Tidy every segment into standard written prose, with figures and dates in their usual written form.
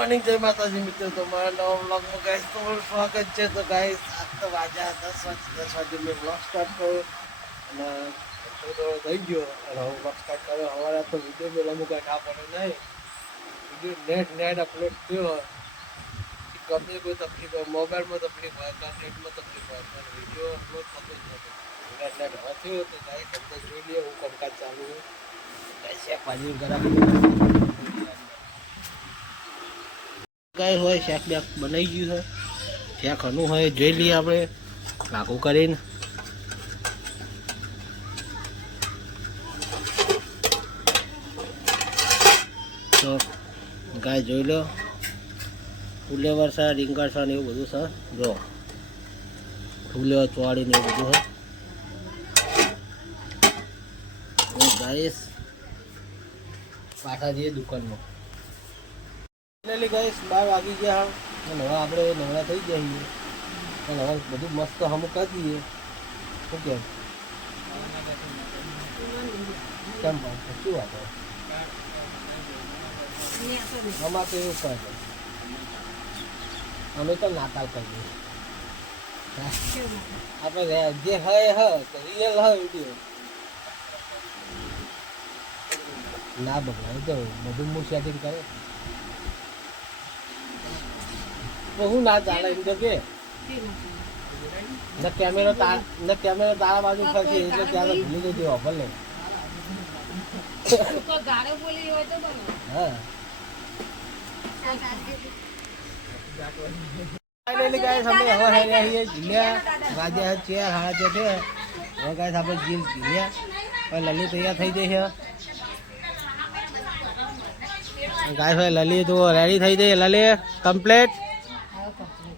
Morning જય માતાજી મિત્રો, તો મારા નવા વ્લોગમાં ગાઈસ તમારું સ્વાગત છે। તો ગાઈસ આજ તો વાગ્યા 10 વાગે મેં વ્લોગ સ્ટાર્ટ કર્યો અને થોડો થઈ ગયો અને હું વ્લોગ સ્ટાર્ટ કર્યો। સવારે તો વિડીયો મેં અમુક ના પડે નહીં, વિડીયો નેટ અપલોડ થયો ગમે કોઈ તકલીફ હોય, મોબાઈલમાં તકલીફ હોય કે નેટમાં તકલીફ હોય પણ વિડીયો અપલોડ થતો જ નહોતો। નેટ હવે થયો તો ગાઈસ તમને જોઈ લઈએ હું કામકાજ ચાલુ છે। ગાઈસ એક પાણી ગરમ ગાય હોય શાક બેક બનાવી ગયું છે, શાક હનું હોય જોઈ લઈએ આપણે લાગુ કરીને। તો ગાય જોઈ લો, ફુલેવર છે, રીંગણ છે ને એવું બધું છે। જો ફુલેવર ચોળી ને એવું બધું છે। ગાઈસ પાછા જઈએ દુકાનમાં। ગાઈસ 12 વાગી ગયા અને હવે આપણે નવરા થઈ જઈએ અને હવે બધું મસ્ત હમું કરી દઈએ। શું કેમ કેમ શું વાત અમારે તો એવું કહે અમે તો નાતાલ કરીએ આપણે જે હોય રિયલ હોય વિડીયો ના બગડાય તો બધું હું સેટિંગ કરે હું ના ચાલે એમ તો કે કેમેરો તારા બાજુ ફરશે એટલે ત્યારે ભૂલી જજો ભલે હા ગાઈસ અમે હવે હેર્યા છીએ જીલ્યા વાગ્યા છે 4:30 છે। હવે ગાઈસ આપણે જીલ જીલ્યા હવે લલી તૈયાર થઈ જઈ છે। ગાઈસ હવે લલી તો રેડી થઈ જઈ, લલી કમ્પ્લીટ।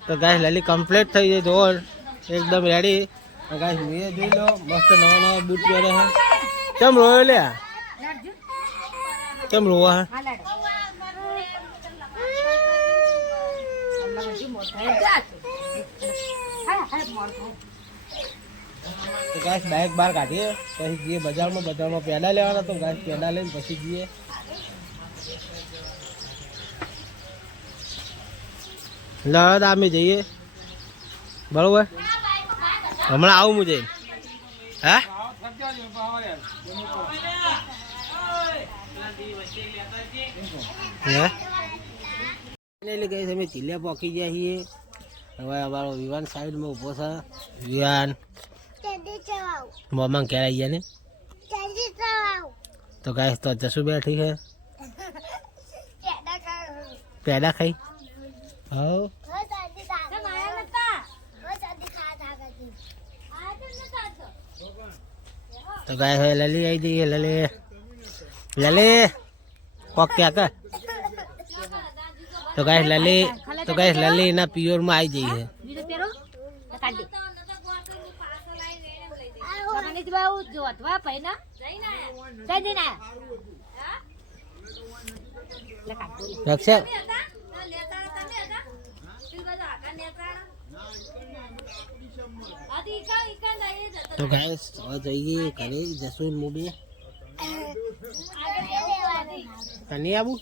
તો ગાઈસ લલી કમ્પ્લીટ થઈ જાય તો એકદમ રેડી। ગાઈસ મેં જોઈ લો મસ્ત નવા નવા બૂટ પહેરે છે। કેમ રોયો લે, કેમ રોવા હે? તો ગાઈસ બાઇક બહાર કાઢીએ પછી જઈએ બજારમાં પેડા લેવાના। તો ગાઈસ પેડા લઈને પછી જઈએ। લડ અમે જઈએ બરોબર, હમણાં આવું હું જઈને હા ગઈ અમે ચીલિયા પોકી ગયા છીએ। હવે અમારો વિવાન સાઈડમાં ઊભો છે। વિવાન મોમાં ઘેર આવી ગયા ને તો ગાઈસ તો જસુ બેઠી છે પેડા ખાઈ હા તો ગાય હવે લલી આવી જઈએ। લલી કોક ક્યાં કર તો ગાય લલી એના પિયોરમાં આવી જઈએ। રક્ષા તો ગાઈસ હવે જઈએ ઘરે જશું મૂવી કની આબુ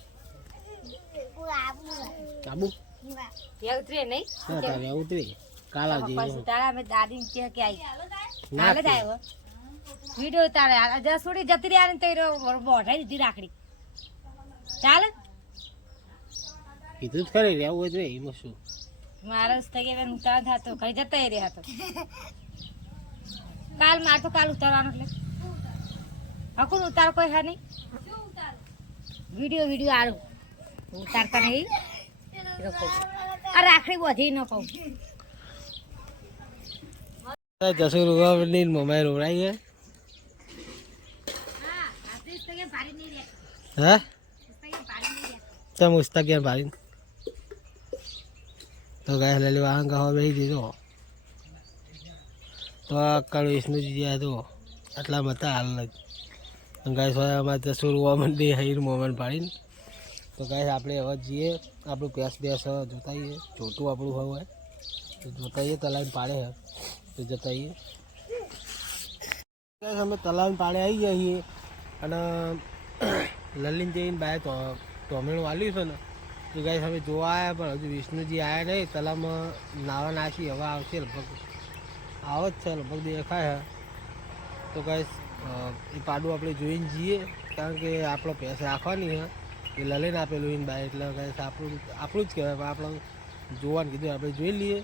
આબુ ઉતરે નહીં તારે ઉતરે કાલ આવજે પછી તારા મે દાદી કે આવી કાલે જ આવ્યો વિડિયો તારે જસુડી જતી રહ્યા ને તો બોઢાઈ દીધી રાખડી ચાલ કીધું ખરી રહેવું હોય તો એમાં શું મારસ થઈ ગયા ઉતાર થતો કઈ જતા રહ્યા હતો કાલ માર તો કાલ ઉતારવાનો એટલે હકુન ઉતાર કોઈ હે નહીં વિડિયો આડું ઉતારતા નહીં આ રાખડી બધી ન કહું જસુર ની મમ્મી રોરાઈ ગઈ હા તો મુસ્તા કે ભાઈ તો ગાય લલી વાહન કહો બેસી દીધો તો કાળ વિષ્ણુ જીયા તો આટલા મતા હાલ જ ગાય સોયામાં જસુર મંડી હૈર મોમન પાડીને તો ગાય આપણે હવે જઈએ આપણું ભેંસ જોતાઈએ છોટું આપણું હોય તો જોતાઈએ તલાવીને પાડે તો જતાઈએ અમે તલાવીને પાડે આવી ગયા છીએ અને લલીને જઈને બાય ટોમેણું વાલ્યું છે ને તો ગાઈસ અમે જોવા આવ્યા પણ હજુ વિષ્ણુજી આવ્યા નહીં. તલાવમાં નાવા નાખી હવે આવશે લગભગ, આવો જ છે લગભગ દેખાય. તો ગાઈસ એ પાડું આપણે જોઈને જઈએ, કારણ કે આપણો ભેંસ રાખવાની હે એ લઈને આપેલું એને બાય, એટલે ગાઈસ આપણું જ કહેવાય. પણ આપણે જોવાનું કીધું આપણે જોઈ લઈએ.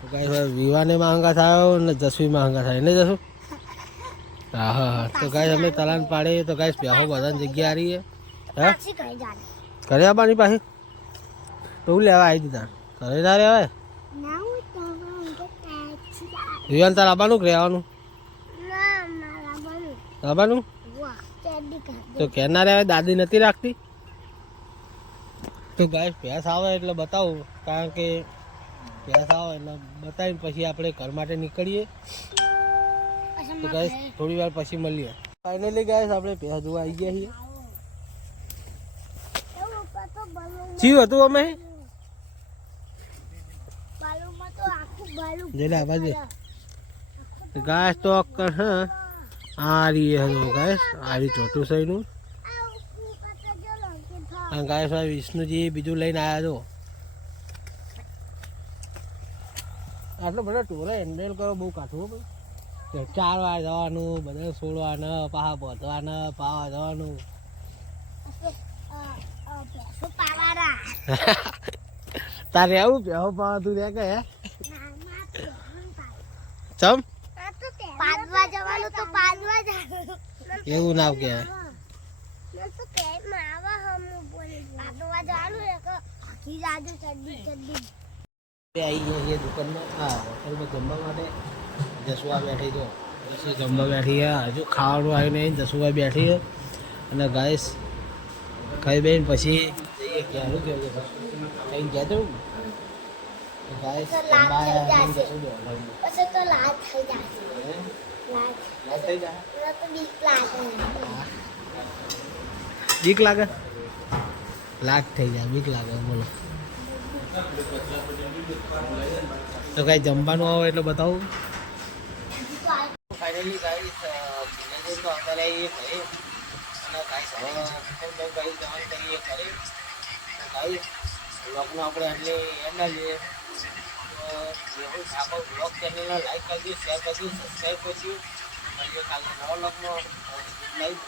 તો ગાઈસ વિવાને માંગા થયો ને જસવી માંગા થાય ને જશું. હા હા. તો ગાઈસ અમે તલાન પાડે તો ગાઈસ ભેહો બધાની જગ્યા આ રહી હે. હા ઘરે આવવાની પાછી તો લેવા આવી દીધા ઘરે ના રહેવાય. વિવાન તાર આવવાનું કે રહેવાનું? આવવાનું તો ઘેર ના રહેવાય, દાદી નથી રાખતી. તો ગાઈસ ભેંસ આવે એટલે બતાવું, કારણ કે ભેંસ આવે એટલે બતાવીને પછી આપણે ઘર માટે નીકળીએ. તો ગાઈસ થોડી વાર પછી મળીએ. ફાઇનલી ગાઈસ આપણે ભેંસ જોવા આવી ગયા છીએ. ચીવ હતું અમે જેને આ બાજુ ગાઈસ તો આ રહી હતું ગાઈસ, આ રહી ચોથું સહીનું. અને ગાઈસ વિષ્ણુજી બીજું લઈને આવ્યા છો. આટલો બધો ટોરે હેન્ડલ કરો બહુ કાઠું. 4 વાર જવાનું, બધા છોડવાના, પાહા બોધવાના, પાવા જવાનું. તારે આવું બેહો પાવા તું રે કે ચમ પાદવા જવાનું તો પાદવા જવાનું એવું નામ કે તો કે માવા હમ બોલે પાદવા જવાનું એક આખી જાજુ ચડ્ડી આવી ગઈ એ દુકાનમાં. હા હોટલમાં જમવા માટે જસવા બેઠી જો પછી જમવા બેઠી હજુ ખાવાનું આવ્યું નહીં. જસવા બેઠી છે અને ગાઈસ ખાઈ બેન પછી જઈએ ક્યાં કેવું કઈ કહેતો ગાઈસ બીક લાગે, લાગ થઈ જાય બીક લાગે. બોલો તો કઈ જમવાનું આવે એટલે બતાવું. ફાઇનલી ગાઈસ તો અત્યારે એ ઘરે અને ગાઈસ હવે ગાઈસ જવાનું કરીએ ઘરે. ગાઈસ બ્લોગનો આપણે એટલે એના લઈએ. તો આપણો બ્લોગ ચેનલને લાઈક કરજો, શેર કરજો, સબસ્ક્રાઈબ કરજો. મળીએ કાલે નવા બ્લોગમાં. લાઈક